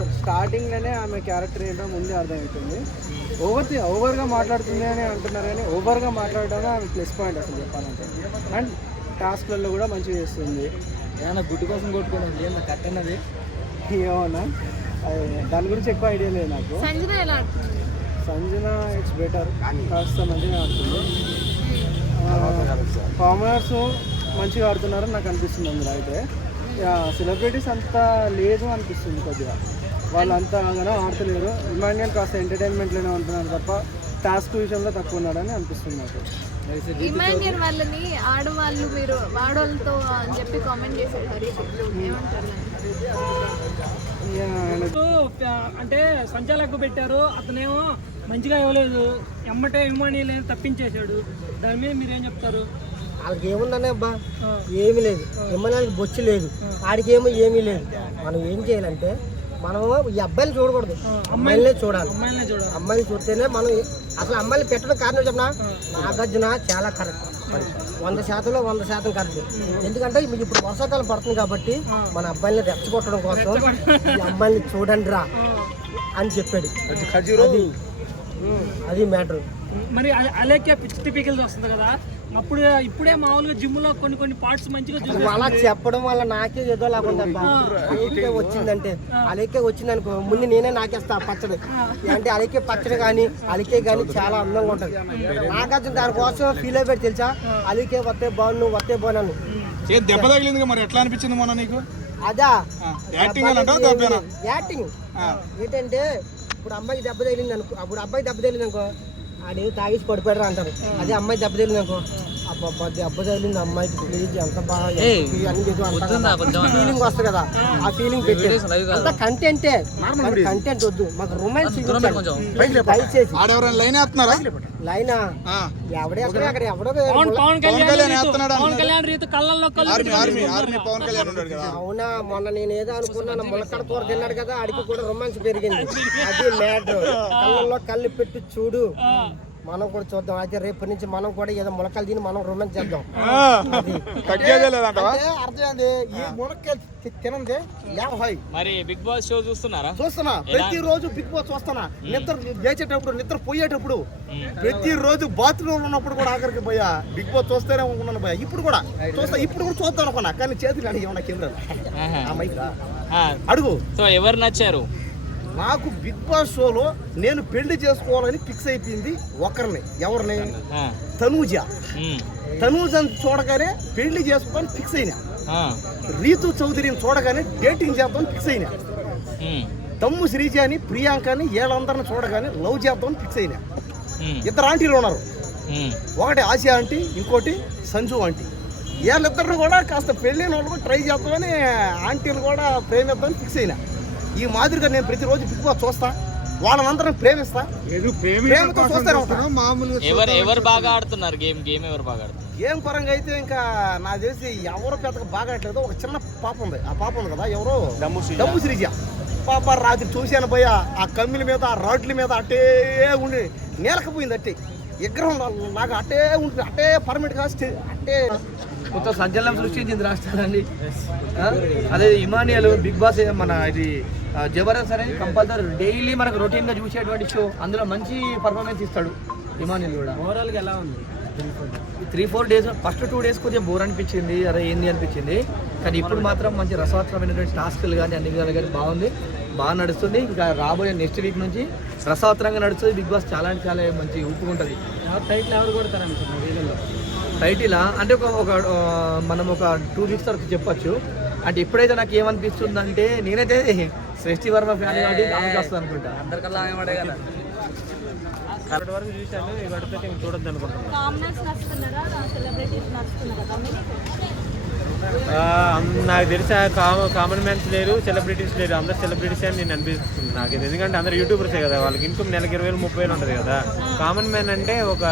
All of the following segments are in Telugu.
అసలు స్టార్టింగ్లోనే ఆమె క్యారెక్టర్ ఏంటో ముందే అర్థమవుతుంది. ఓవర్గా మాట్లాడుతుంది అని అంటున్నారు, కానీ ఓవర్గా మాట్లాడడమే ఆమె ప్లస్ పాయింట్ అసలు చెప్పాలంటే. అండ్ టాస్క్లలో కూడా మంచిగా చేస్తుంది. ఏమన్నా గుడ్డు కోసం కొట్టుకున్నాను ఏమన్నా కట్ అన్నది ఏమన్నా దాని గురించి ఎక్కువ ఐడియా లేదు నాకు. సంజన ఇట్స్ బెటర్, కాస్త మంచిగా ఆడుతుంది. కామనర్స్ మంచిగా ఆడుతున్నారని నాకు అనిపిస్తుంది అందులో. అయితే సెలబ్రిటీస్ అంతా లేదు అనిపిస్తుంది కొద్దిగా, వాళ్ళు అంతా ఆడతలేరు. ఇమాన్యుయల్ కాస్త ఎంటర్టైన్మెంట్లోనే ఉంటున్నారు తప్ప టాస్క్ విషయంలో తక్కువ ఉన్నాడని అనిపిస్తుంది నాకు. ఇమాన్యుయల్ వాళ్ళని ఆడవాళ్ళు మీరు వాడోళ్ళతో అని చెప్పి కామెంట్ చేశారు హరీష్, ఏమంటారు? అంటే సంచాలకు పెట్టారు, అతనేమో మంచిగా ఇవ్వలేదు, ఎమ్మటే ఇమాన్యుయల్ తప్పించేశాడు. దాని మీద మీరేం చెప్తారు? వాళ్ళకి ఏముందనే అబ్బా, ఏమీ లేదు. ఇమ్మనానికి బొచ్చు లేదు, ఆడికేమో ఏమీ లేదు. మనం ఏం చేయాలంటే మనం ఈ అబ్బాయిని చూడకూడదు, అమ్మాయిలనే చూడాలి. అమ్మాయిని చూస్తేనే మనం అసలు అమ్మాయిని పెట్టడం కారణం చెప్పిన నాగార్జున చాలా కరెక్ట్, 100%లో 100% కరెక్ట్. ఎందుకంటే మీకు ఇప్పుడు వర్షాకాలం పడుతుంది కాబట్టి మన అబ్బాయిని రెచ్చగొట్టడం కోసం ఈ అమ్మాయిని చూడండి రా అని చెప్పాడు. అది మ్యాటర్. మరి అలాగే పిచ్చి టిపికల్స్ వస్తుంది కదా, అప్పుడు ఇప్పుడే మామూలుగా జిమ్ లో కొన్ని పార్ట్స్ మంచిగా అలా చెప్పడం వల్ల నాకే ఏదో లేకుండా అలెక్కే వచ్చిందంటే అలెక్కే వచ్చింది అనుకో ముందు నేనే నాకేస్తా పచ్చడి. అంటే అలెక్కే పచ్చడి కానీ అలెక్కే కానీ చాలా అందంగా ఉంటది. నాగార్జున దానికోసం ఫీల్ అయిపోయి తెలుసా, అలెక్కే వస్తే బాగుండు వస్తే బాగున్నాను. దెబ్బ తగిలింది మరి ఎట్లా అనిపించింది మొన్న నీకు? అదా యాక్టింగ్ ఏంటంటే ఇప్పుడు అమ్మాయికి దెబ్బ తగిలింది అనుకో, అప్పుడు అబ్బాయి దెబ్బ తగిలింది అనుకో ఆడే తాగేసి పడిపోయారు అంటారు. అదే అమ్మాయి దెబ్బ తగిలింది అనుకో, అబ్బా దెబ్బ తగిలింది అమ్మాయికి ప్లీజ్ ఎంత బాగా ఫీలింగ్ వస్తుంది కదా, ఆ ఫీలింగ్ పెట్టి అంత కంటెంటే. కంటెంట్ వద్దు మాకు, రొమాన్స్ దయచేసి. లైనా ఎవడేస్తాడు అక్కడ ఎవడో. అవునా, మొన్న నేను ఏదో అనుకున్నాను, ములక్కడ కూర తిన్నాడు కదా, అడిగి కూడా రొమాన్స్ పెరిగింది. అది మ్యాటర్. కళ్ళల్లో కళ్ళు పెట్టి చూడు, మనం కూడా చూద్దాం. అయితే రేపటి నుంచి మనం కూడా ఏదో ములకలు తిని మనం రొమాన్స్ చేద్దాం. అర్థమైంది. ఈ ములక్కలు తినండి. మరి బిగ్ బాస్ షో చూస్తున్నారా? చూస్తున్నా, ప్రతిరోజు బిగ్ బాస్ చూస్తున్నా. నిద్ర లేచేటప్పుడు, నిద్ర పోయేటప్పుడు, ప్రతిరోజు బాత్రూమ్ ఉన్నప్పుడు కూడా ఆఖరికి పోయా బిగ్ బాస్ చూస్తూనే ఉన్నాను పోయా. ఇప్పుడు కూడా చూస్తా, ఇప్పుడు కూడా చూస్తాను అనుకున్నా, కానీ చేతులు కానీ ఏమన్నా కెమెరా అడుగు. సో ఎవరు నచ్చారు నాకు? బిగ్ బాస్ షోలో నేను పెళ్లి చేసుకోవాలని ఫిక్స్ అయిపోయింది ఒకరిని. ఎవరిని? తనూజని చూడగానే పెళ్లి చేసుకోవాలని ఫిక్స్ అయినా. రీతు చౌదరిని చూడగానే డేటింగ్ చేద్దామని ఫిక్స్ అయినా. తమ్ము శ్రీజాని, ప్రియాంకని వీళ్ళందరిని చూడగానే లవ్ చేద్దామని ఫిక్స్ అయినా. ఇద్దరు ఆంటీలు ఉన్నారు, ఒకటి ఆసియా ఆంటీ, ఇంకోటి సంజు ఆంటీ. వీళ్ళిద్దరిని కూడా కాస్త పెళ్ళైన వాళ్ళు కూడా ట్రై చేద్దామని, ఆంటీలు కూడా ప్రేమిద్దామని ఫిక్స్ అయినా. ఈ మాదిరిగా నేను ప్రతిరోజు బిగ్ బాస్ చూస్తా, వాళ్ళందరం ప్రేమిస్తా. ఎవరు బాగా ఆడుతున్నారు గేమ్ ఎవరు బాగా ఆడుతున్నారు? గేమ్ పరంగా అయితే ఇంకా నాకు తెలిసి ఎవరు పెద్దగా బాగా ఆడలేదు. ఒక చిన్న పాప ఉంది, ఆ పాప ఉంది కదా, ఎవరో దమ్ము శ్రీజ పాప. రాత్రి చూశాను పోయా, ఆ కమ్మిల మీద, ఆ రాడ్ల మీద అట్టే ఉండి నేలకపోయింది. అట్టే విగ్రహం లాగా అట్టే ఉంటుంది, అట్టే పర్మిట్ కాస్ట్ అట్టే కొత్త సంచలనం సృష్టించింది రాష్ట్రాన్ని. అదే ఇమానియల్ బిగ్ బాస్ మన ఇది జబర్దస్త్ అనేది కంపల్సరీ డైలీ మనకు రొటీన్గా చూసేటువంటి షో. అందులో మంచి పర్ఫార్మెన్స్ ఇస్తాడు ఇమానియల్ కూడా. ఓవరాల్గా ఎలా ఉంది? 3-4 days ఫస్ట్ 2 days కొద్దిగా బోర్ అనిపించింది, అదే ఏంది అనిపించింది. కానీ ఇప్పుడు మాత్రం మంచి రసవత్తరమైనటువంటి టాస్క్లు కానీ అన్ని విధాలు కానీ బాగుంది, బాగా నడుస్తుంది. ఇంకా రాబోయే నెక్స్ట్ వీక్ నుంచి రసవత్తరంగా నడుస్తుంది బిగ్ బాస్. చాలా అంటే చాలా మంచి ఊపుకుంటుంది. టైటిల్ ఎవరు కొడతారనుకుంటున్నారు వీళ్ళలో? టైటిలా అంటే మనం ఒక 2 weeks వరకు చెప్పచ్చు. అంటే ఎప్పుడైతే నాకు ఏమనిపిస్తుందంటే, నేనైతే శ్రేష్ఠి వర్మ ఫ్యాన్ కాబట్టి ఆమెకి వస్తుంది అనుకుంటా. అందరికల్లా ఆమె పడే కదా. వరకు చూశాను, ఇవాటితో చూడొద్దు అనుకుంటున్నాను. నాకు తెలిసి కామన్ మ్యాన్స్ లేరు, సెలబ్రిటీస్ లేరు. అందరు సెలబ్రిటీస్ అని నేను అనిపిస్తుంది నాకు. ఎందుకంటే అందరు యూట్యూబర్సే కదా, వాళ్ళకి ఇన్కమ్ నెలకి 20,000-30,000 ఉంటుంది కదా. కామన్ మ్యాన్ అంటే ఒక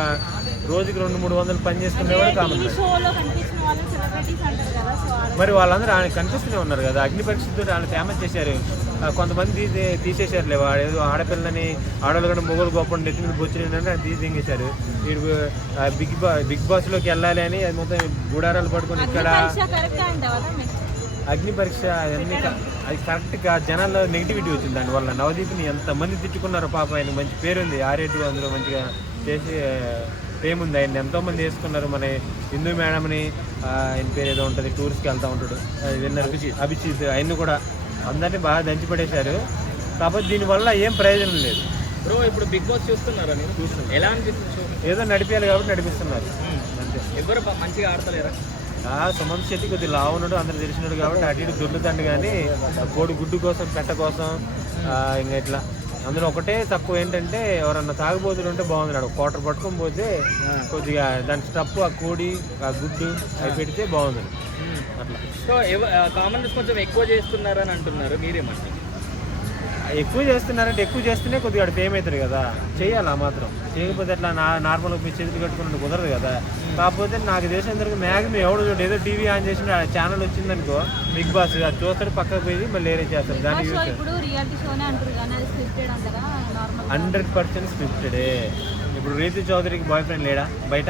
రోజుకి 200-300 పని చేసుకునేవాడు కామన్ మ్యాన్. మరి వాళ్ళందరూ ఆయన కనిపిస్తూనే ఉన్నారు కదా. అగ్ని పరీక్షతో ఆయన ఫేమస్ చేశారు. కొంతమంది తీసేశారులే, వాడు ఏదో ఆడపిల్లని ఆడవాళ్ళు కూడా మొగలు గొప్ప నెత్తి మీద బొచ్చినంటే అది తీసి దింగేశారు. వీడు బిగ్ బాస్లోకి వెళ్ళాలి అని అది మొత్తం గుడారాలు పట్టుకొని ఇక్కడ అగ్ని పరీక్ష అవన్నీ అది కరెక్ట్గా జనాల్లో నెగిటివిటీ వచ్చింది దానివల్ల. నవదీప్ని ఎంతమంది తిట్టుకున్నారో పాప, ఆయనకు మంచి పేరుంది, ఆర్ఏటు అందులో మంచిగా చేసి ఫేమ్ ఉంది, ఆయన ఎంతోమంది వేసుకున్నారు. మన హిందూ మేడంని, ఆయన పేరు ఏదో ఉంటుంది, టూర్స్కి వెళ్తూ ఉంటాడు, విన్నర్ అభిజిత్, ఆయన్ని కూడా అందరినీ బాగా దంచిపడేశారు. కాకపోతే దీనివల్ల ఏం ప్రయోజనం లేదు. బ్రో ఇప్పుడు బిగ్ బాస్ చూస్తున్నారా మీరు? చూస్తున్నారు. ఎలా అనిపిస్తుంది షో? ఏదో నడిపేయాలి కాబట్టి నడిపిస్తున్నారు అంతే. ఎవరు మంచిగా ఆడతలేరా? సుమంత్ శెట్టి కొద్దిగా లావు ఉన్నాడు, అందరు తెలిసినాడు కాబట్టి అటు ఇటు దొర్లుతాండు, కానీ కోడి గుడ్డు కోసం, పెట్ట కోసం ఇంకా ఇట్లా. అందులో ఒకటే తక్కువ ఏంటంటే ఎవరన్నా తాగుబోతులు ఉంటే బాగుంది, క్వార్టర్ పట్టుకొని పోతే కొద్దిగా దాని స్టప్, ఆ కోడి, ఆ గుడ్డు అవి పెడితే బాగుంది అట్లా. సో కామనర్స్ కొంచెం ఎక్కువ చేస్తున్నారని అంటున్నారు, మీరేమంటారు? ఎక్కువ చేస్తున్నారంటే ఎక్కువ చేస్తేనే కొద్దిగా ఫేమ్ అవుతారు కదా, చేయాలి. ఆ మాత్రం చేయకపోతే అట్లా నార్మల్గా మీ చేతులు కట్టుకున్నట్టు కుదరదు కదా. కాకపోతే నాకు తెలిసినందుకు మ్యాక్సిమం ఎవడు చూడు, ఏదో టీవీ ఆన్ చేసిన ఛానల్ వచ్చిందనుకో బిగ్ బాస్, అది చూస్తాడు, పక్కకు పోయి మళ్ళీ వేరే చేస్తారు. దాన్ని 100% స్క్రిప్టెడే. ఇప్పుడు రీతు చౌదరికి బాయ్ ఫ్రెండ్ లేడా? బయట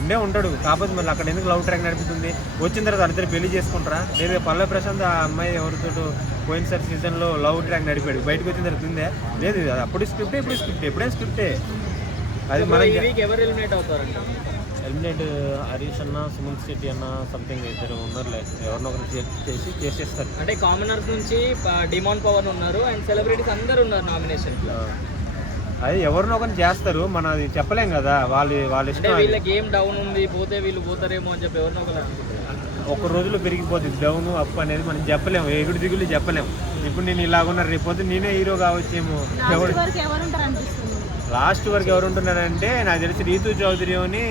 ఉండే ఉంటాడు, కాకపోతే మళ్ళీ అక్కడ ఎందుకు లవ్ ట్రాక్ నడుపుతుంది? వచ్చిన తర్వాత అందరు పెళ్లి చేసుకుంటారా? లేదా పల్లె ప్రశాంత్ ఆ అమ్మాయి ఎవరితో పోయినసారి సీజన్లో లవ్ ట్రాక్ నడిపాడు, బయటకు వచ్చిన తర్వాత ఉందే? లేదు, అది అప్పుడు స్క్రిప్టే, ఇప్పుడు స్క్రిప్టే, ఎప్పుడైనా స్క్రిప్టే. అది మనకి ఎవరు ఎలిమినేట్ అవుతారంట? ఎలిమినేట్ హరీష్ అన్న, సుమంత్ శెట్టి అన్న, సంథింగ్ ఇద్దరు ఉన్నారు, ఎవరినో ఒకరు చేసి చేసేస్తారు. అంటే కామనర్స్ నుంచి డిమాండ్ పవన్ ఉన్నారు అండ్ సెలబ్రిటీస్ అందరు ఉన్నారు నామినేషన్. అది ఎవరినో ఒకరిని చేస్తారు, మనం అది చెప్పలేం కదా, వాళ్ళ ఇష్టం. వీళ్ళ గేమ్ డౌన్ ఉంది, పోతే వీళ్ళు పోతారేమో అని చెప్పి ఎవరినో ఒకరు ఒక రోజులో పెరిగిపోతుంది డౌన్ అప్ అనేది, మనం చెప్పలేము, ఎగుడు దిగులు చెప్పలేము. ఇప్పుడు నేను ఇలాగున్నా, రేపు నేనే హీరో కావచ్చేమో. లాస్ట్ వరకు ఎవరు ఉంటున్నారంటే నాకు తెలిసి రీతు చౌదరి అని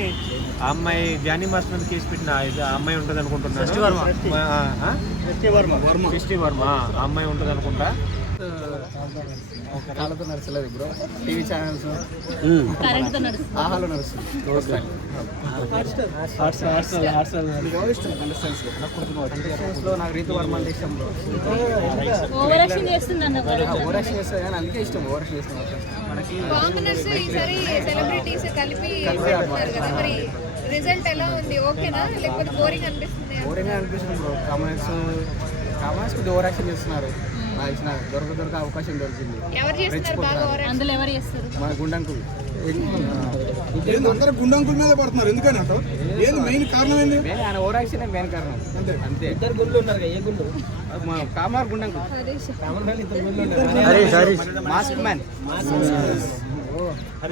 ఆ అమ్మాయి జానీ మాస్టర్ కేసు పెట్టిన ఆ అమ్మాయి ఉంటుంది అనుకుంటున్నాను. సృష్టి వర్మ ఆ అమ్మాయి ఉంటుంది అనుకుంటా. కాళ్ళతో నడుస్తలేదు బ్రో, టీవీ ఛానల్స్ ఆహాలో నడుస్తుంది. కంటెస్టెంట్స్లో నాకు రీతు వర్మ అంటే ఇష్టం బ్రో. ఓవరాక్షన్ చేస్తుంది కానీ అందుకే ఇష్టం, ఓవరాక్షన్ చేస్తుంది. మనకి కామనర్స్ ఈసారి సెలబ్రిటీస్ కలిపి ఆడుతున్నారు కదా, మరి రిజల్ట్ ఎలా ఉంది? ఓకేనా లేకపోతే బోరింగ్ అనిపిస్తుంది? బోరింగ్ అనిపిస్తుంది బ్రో. కామనర్స్ కొద్దిగా ఓవరాక్షన్ చేస్తున్నారు. నాకు ఇచ్చిన దొరక అవకాశం దొరికింది. ఎవరు చేస్తున్నారు బాగా ఓవరాక్షన్? అందులో ఎవరు చేస్తారు? మన గుండంకులు అందరూ గుండంకుల మీద పడుతున్నారు, ఎందుకని అంటారు? ఏంది మెయిన్ కారణం? ఏంది? ఆయన ఓవరాక్షన్ మెయిన్ కారణం అంతే. ఇద్దరు గుళ్ళు ఉన్నారు కదా, ఏ గుళ్ళు? కామర్ గుండంకులు, మాస్క్ మ్యాన్.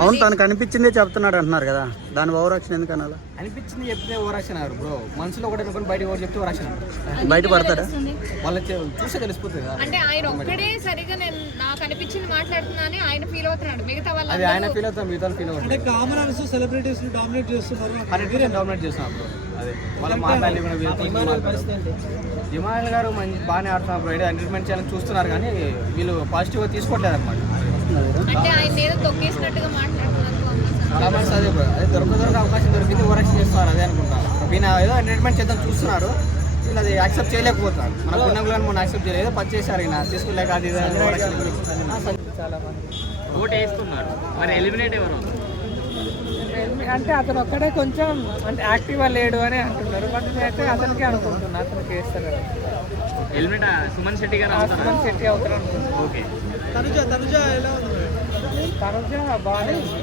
అవును, తనకు అనిపించిందే చెప్తున్నాడు అంటున్నారు కదా, దాని ఓవరాక్షన్ ఎందుకు అనాలి? అనిపించింది చెప్తే ఓవరాక్షన్ అన్నారు బ్రో. మనసులో ఒకటి అనుకుని బయట ఒకటి చెప్తే ఓవరాక్షన్ అన్నారు. బయట పడతారా? వాళ్ళు చూస్తే తెలిసిపోతుంది కదా. అంటే ఆయన ఒక్కడే సరిగా నేను నాకు అనిపించింది మాట్లాడుతున్నా అని ఆయన ఫీల్ అవుతున్నాడు, మిగతా వాళ్ళు అది ఆయన ఫీల్ అవుతాం, మిగతా ఫీల్ అవుతుంది. కామనర్స్ సెలబ్రిటీస్ డామినేట్ చేస్తున్నారు, 100% డామినేట్ చేస్తున్నాం బ్రో. అదే వాళ్ళ మాట్లాడి హిమాయల్ గారు మంచి బాగానే ఆడుతున్నారు బ్రో. ఏదో ఎంటర్టైన్మెంట్ చేయాలని చూస్తున్నారు కానీ వీళ్ళు పాజిటివ్గా తీసుకోవట్లేదు అనమాట. అంటే ఆయన ఏదో తొక్కేసినట్టుగా మాట్లాడుతున్నారు. అదే బ్రో, అదే దొరక అవకాశం దొరికింది, ఓవరాక్షన్ చేస్తున్నారు అదే అనుకుంటాను. ఈయన ఏదో ఎంటర్టైన్మెంట్ చేద్దాం చూస్తున్నారు, వీళ్ళు అది యాక్సెప్ట్ చేయలేకపోతున్నారు. మన గుణంలో మనం యాక్సెప్ట్ చేయలేదు, ఏదో పచ్చేసారు ఈయన తీసుకోలేక అది చాలా మంది ఓట్ వేస్తున్నారు. మరి ఎలిమినేట్ ఎవరు? అంటే అతను ఒక్కడే కొంచెం అంటే యాక్టివ్గా లేడు అని అంటున్నారు, బట్ నేనైతే అతనికి అనుకుంటున్నా అతనికి వేస్తారు. ఎలిమినేట్ సుమన్ శెట్టి గారు సుమన్ శెట్టి అవుతారు అనుకుంటున్నాను. ఓకే. తనుజ ఎలా ఉంది? తనుజ బాగానే ఉంది.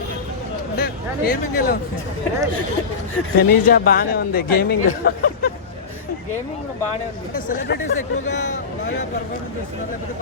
అంటే గేమింగ్ ఎలా ఉంది? తనుజ బాగానే ఉంది, గేమింగ్ బాగానే ఉంది. సెలబ్రిటీస్ ఎక్కువగా బాగా పర్ఫార్మెన్స్ చేస్తున్నారు, లేకపోతే